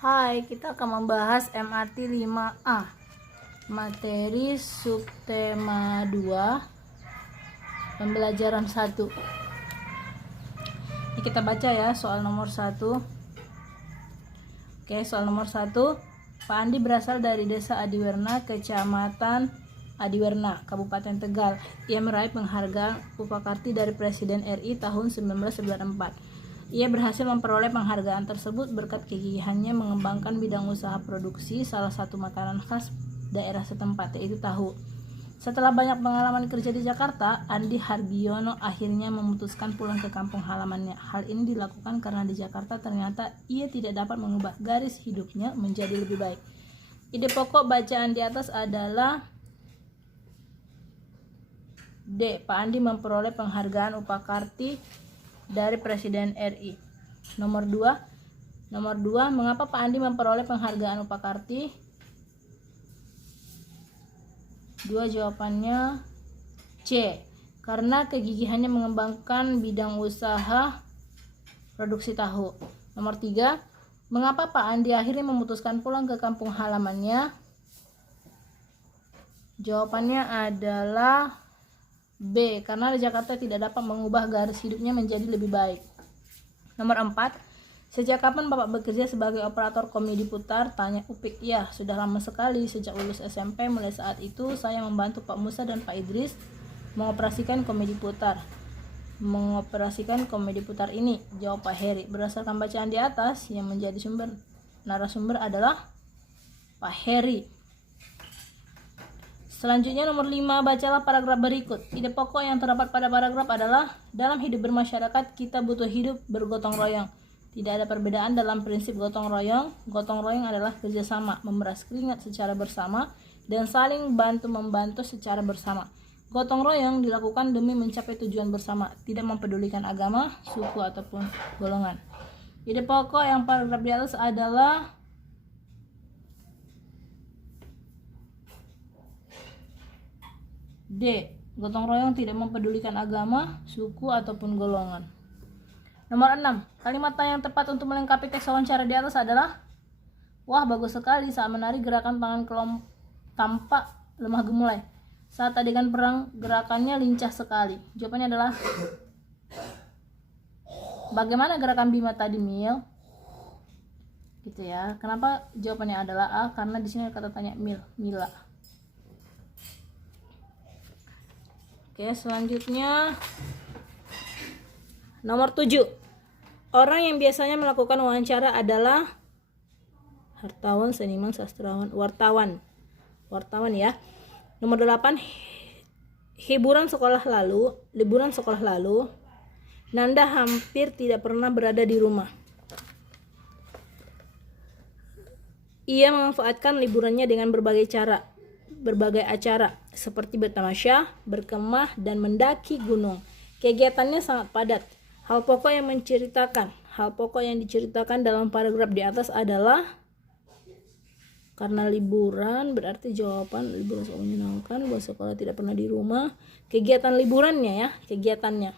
Hai, kita akan membahas MAT 5A. Materi subtema 2, pembelajaran 1. Ini kita baca ya soal nomor 1. Oke, soal nomor 1. Pak Andi berasal dari Desa Adiwerna, Kecamatan Adiwerna, Kabupaten Tegal. Ia meraih penghargaan Upakarti dari Presiden RI tahun 1994. Ia berhasil memperoleh penghargaan tersebut berkat kegigihannya mengembangkan bidang usaha produksi salah satu makanan khas daerah setempat, yaitu tahu. Setelah banyak pengalaman kerja di Jakarta, Andi Harbiono akhirnya memutuskan pulang ke kampung halamannya. Hal ini dilakukan karena di Jakarta ternyata ia tidak dapat mengubah garis hidupnya menjadi lebih baik. Ide pokok bacaan di atas adalah D. Pak Andi memperoleh penghargaan Upakarti dari Presiden RI. Nomor 2, mengapa Pak Andi memperoleh penghargaan Upakarti? 2 jawabannya C. Karena kegigihannya mengembangkan bidang usaha produksi tahu. Nomor 3, mengapa Pak Andi akhirnya memutuskan pulang ke kampung halamannya? Jawabannya adalah B. Karena di Jakarta tidak dapat mengubah garis hidupnya menjadi lebih baik. Nomor 4. Sejak kapan Bapak bekerja sebagai operator komedi putar? Tanya Upik. Ya, sudah lama sekali. Sejak lulus SMP, mulai saat itu saya membantu Pak Musa dan Pak Idris mengoperasikan komedi putar. Ini, jawab Pak Heri. Berdasarkan bacaan di atas, yang menjadi narasumber adalah Pak Heri. Selanjutnya nomor 5, bacalah paragraf berikut. Ide pokok yang terdapat pada paragraf adalah dalam hidup bermasyarakat kita butuh hidup bergotong royong. Tidak ada perbedaan dalam prinsip gotong royong. Gotong royong adalah kerjasama, memeras keringat secara bersama, dan saling bantu-membantu secara bersama. Gotong royong dilakukan demi mencapai tujuan bersama, tidak mempedulikan agama, suku, ataupun golongan. Ide pokok yang paragraf di atas adalah D. Gotong royong tidak mempedulikan agama, suku, ataupun golongan. Nomor 6. Kalimat yang tepat untuk melengkapi teks wawancara di atas adalah wah, bagus sekali saat menari gerakan tangan tampak lemah gemulai. Saat adegan perang, gerakannya lincah sekali. Jawabannya adalah bagaimana gerakan Bima tadi, Mil? Gitu ya. Kenapa jawabannya adalah A? Karena di sini ada kata tanya Mila. Oke, selanjutnya nomor 7. Orang yang biasanya melakukan wawancara adalah hartawan, seniman, sastrawan, wartawan ya. Nomor 8. Liburan sekolah lalu, Nanda hampir tidak pernah berada di rumah. Ia memanfaatkan liburannya dengan berbagai acara seperti bertamasya, berkemah, dan mendaki gunung. Kegiatannya sangat padat. Hal pokok yang diceritakan dalam paragraf di atas adalah karena liburan, berarti jawaban liburan sangat menyenangkan, bahwa sekolah tidak pernah di rumah. Kegiatan liburannya ya, kegiatannya.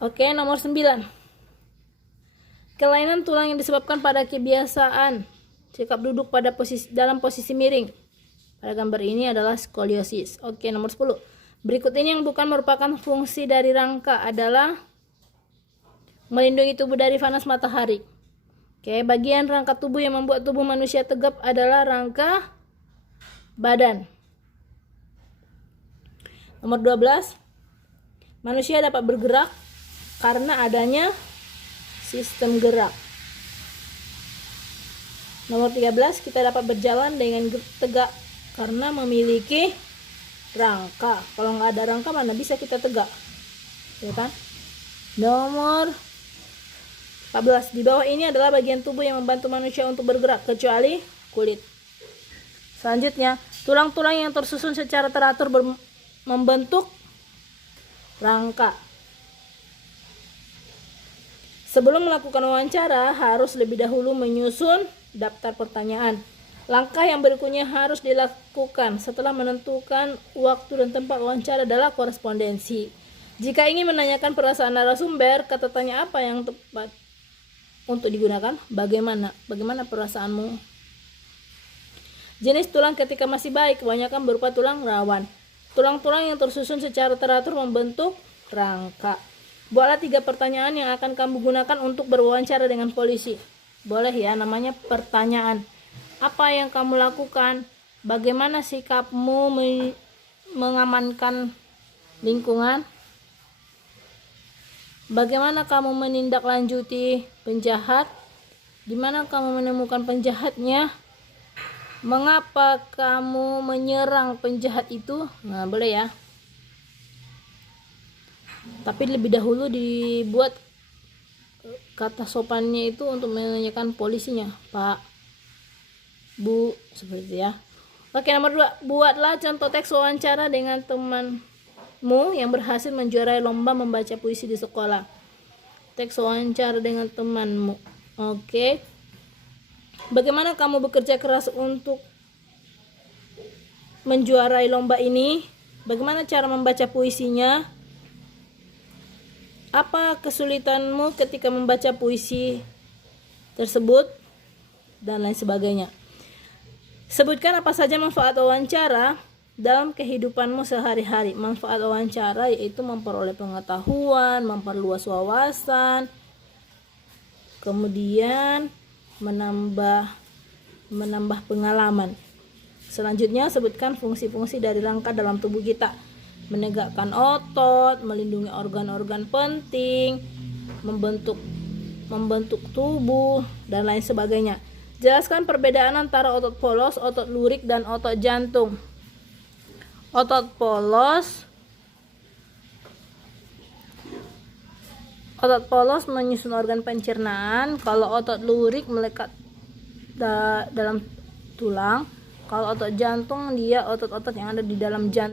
Oke, nomor 9. Kelainan tulang yang disebabkan pada kebiasaan sikap duduk dalam posisi miring. Pada gambar ini adalah skoliosis. Oke, nomor 10. Berikut ini yang bukan merupakan fungsi dari rangka adalah melindungi tubuh dari panas matahari. Oke, bagian rangka tubuh yang membuat tubuh manusia tegap adalah rangka badan. Nomor 12. Manusia dapat bergerak karena adanya sistem gerak. Nomor 13, kita dapat berjalan dengan tegak karena memiliki rangka. Kalau nggak ada rangka mana bisa kita tegak, ya kan? Nomor 14, di bawah ini adalah bagian tubuh yang membantu manusia untuk bergerak kecuali kulit. Selanjutnya, tulang-tulang yang tersusun secara teratur membentuk rangka. Sebelum melakukan wawancara, harus lebih dahulu menyusun daftar pertanyaan. Langkah yang berikutnya harus dilakukan setelah menentukan waktu dan tempat wawancara adalah korespondensi. Jika ingin menanyakan perasaan narasumber, kata tanya apa yang tepat? untuk digunakan? Bagaimana perasaanmu? Jenis tulang ketika masih baik kebanyakan berupa tulang rawan. Tulang-tulang yang tersusun secara teratur membentuk rangka. Buatlah 3 pertanyaan yang akan kamu gunakan untuk berwawancara dengan polisi. Boleh ya, namanya pertanyaan. Apa yang kamu lakukan? Bagaimana sikapmu mengamankan lingkungan? Bagaimana kamu menindaklanjuti penjahat? Di mana kamu menemukan penjahatnya? Mengapa kamu menyerang penjahat itu? Nah, boleh ya. Tapi lebih dahulu dibuat kata sopannya itu untuk menanyakan polisinya, Pak, Bu, seperti itu ya. Oke, nomor 2, buatlah contoh teks wawancara dengan temanmu yang berhasil menjuarai lomba membaca puisi di sekolah. Teks wawancara dengan temanmu. Oke. Bagaimana kamu bekerja keras untuk menjuarai lomba ini? Bagaimana cara membaca puisinya? Apa kesulitanmu ketika membaca puisi tersebut? Dan lain sebagainya. Sebutkan apa saja manfaat wawancara dalam kehidupanmu sehari-hari. Manfaat wawancara yaitu memperoleh pengetahuan, memperluas wawasan, kemudian menambah pengalaman. Selanjutnya sebutkan fungsi-fungsi dari rangka dalam tubuh kita. Menegakkan otot, melindungi organ-organ penting, membentuk tubuh, dan lain sebagainya. Jelaskan perbedaan antara otot polos, otot lurik, dan otot jantung. Otot polos menyusun organ pencernaan, kalau otot lurik melekat dalam tulang, kalau otot jantung dia otot-otot yang ada di dalam jantung.